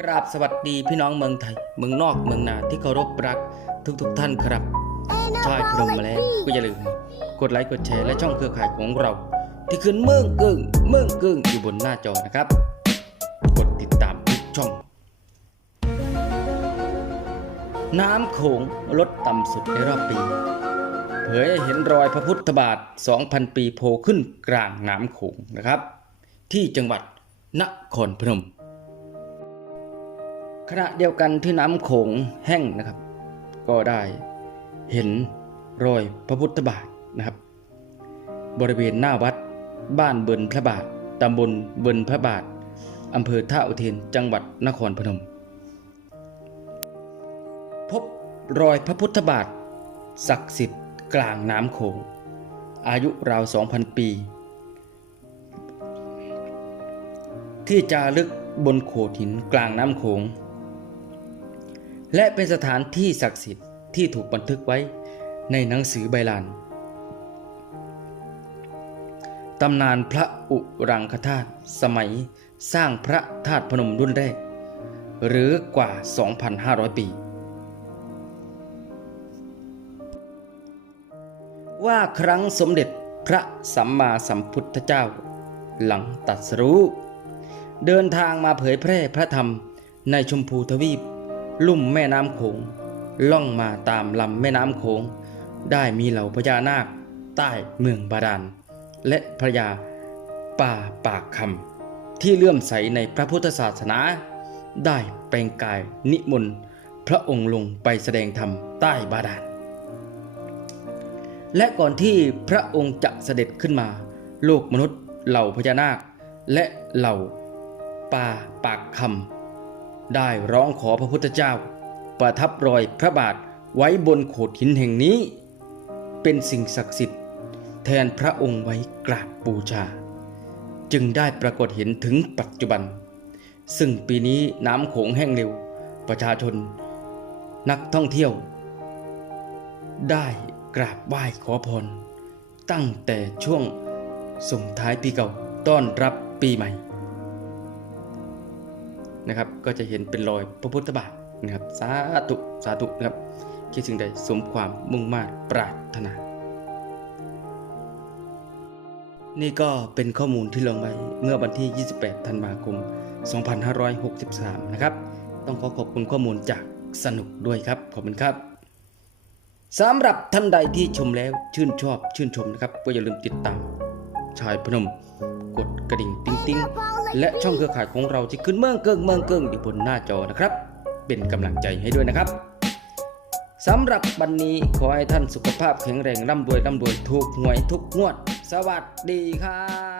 กราบสวัสดีพี่น้องเมืองไทย เมืองนอกเมืองนาที่เคารพรักทุกๆทท่านครับชายพนมมาแล้วก็อย่าลืมกดไลค์กดแชร์และช่องเครือข่ายของเรา ที่ขึ้นเมืองกึ่งเมืองกึ่งอยู่บนหน้าจอนะครับ กดติดตามทุกช่อง น้ำโขงลดต่ำสุดในรอบปี เผยให้เห็นรอยพระพุทธบาท 2,000 ปีโผล่ขึ้นกลางน้ำโขงนะครับ ที่จังหวัดนครพนม ขณะเดียวกันที่น้ำโขงแห้งนะครับ ก็ได้เห็นรอยพระพุทธบาทนะครับ บริเวณหน้าวัดบ้านเบินพระบาทตำบลเบินพระบาทอำเภอท่าอุเทนจังหวัดนครพนม พบรอยพระพุทธบาท ศักดิ์สิทธิ์กลางน้ำโขง อายุราว 2,000 ปี ที่จารึกบนโขดหินกลางน้ำโขง และเป็นสถานที่ศักดิ์สิทธิ์ที่ถูกบันทึกไว้ในหนังสือใบลานตำนานพระอุรังคธาตุสมัยสร้างพระธาตุพนมรุ่นแรก หรือกว่า 2,500 ปี ว่าครั้งสมเด็จพระสัมมาสัมพุทธเจ้า หลังตรัสรู้ เดินทางมาเผยแพร่พระธรรมในชมพูทวีป ลุ่มแม่น้ำโขงล่องมาตามลำแม่น้ำโขงได้มีเหล่าพญานาค ใต้เมืองบาดาลและพระยาป่าปากคำที่เลื่อมใสในพระพุทธศาสนา ได้แปลงกายนิมนต์พระองค์ลงไปแสดงธรรมใต้บาดาลและก่อนที่พระองค์จะเสด็จขึ้นมา โลกมนุษย์เหล่าพญานาค และเหล่าป่าปากคำ ได้ร้องขอพระพุทธเจ้า ประทับรอยพระบาทไว้บนโขดหินแห่งนี้ เป็นสิ่งศักดิ์สิทธิ์ แทนพระองค์ไว้กราบบูชา จึงได้ปรากฏเห็นถึงปัจจุบัน ซึ่งปีนี้น้ำโขงแห้งเร็ว ประชาชน นักท่องเที่ยว ได้กราบไหว้ขอพร ตั้งแต่ช่วงส่งท้ายปีเก่าต้อนรับปีใหม่ นะครับ ก็จะเห็นเป็นรอยพระพุทธบาทนะครับ สาธุสาธุนะครับคิดสิ่งใดสมความมุ่งมา่ปรารถนา นี่ก็เป็นข้อมูลที่ลงไว้เมื่อวันที่ 28 ธันวาคม 2563 นะครับ ต้องขอขอบคุณข้อมูลจากสนุกด้วยครับ ขอบคุณครับสำหรับท่านใดที่ชมแล้วชื่นชอบชื่นชมนะครับ ก็อย่าลืมติดตาม ชายพนม กดกระดิ่งติ๊งติ๊งและช่องเครือข่ายของเราที่ขึ้นเมืองเกิงเมืองเกิงอยู่บนหน้าจอนะครับ เป็นกำลังใจให้ด้วยนะครับสำหรับวันนี้ขอให้ท่านสุขภาพแข็งแรงร่ำรวยร่ำรวยถูกหวยทุกงวด สวัสดีครับ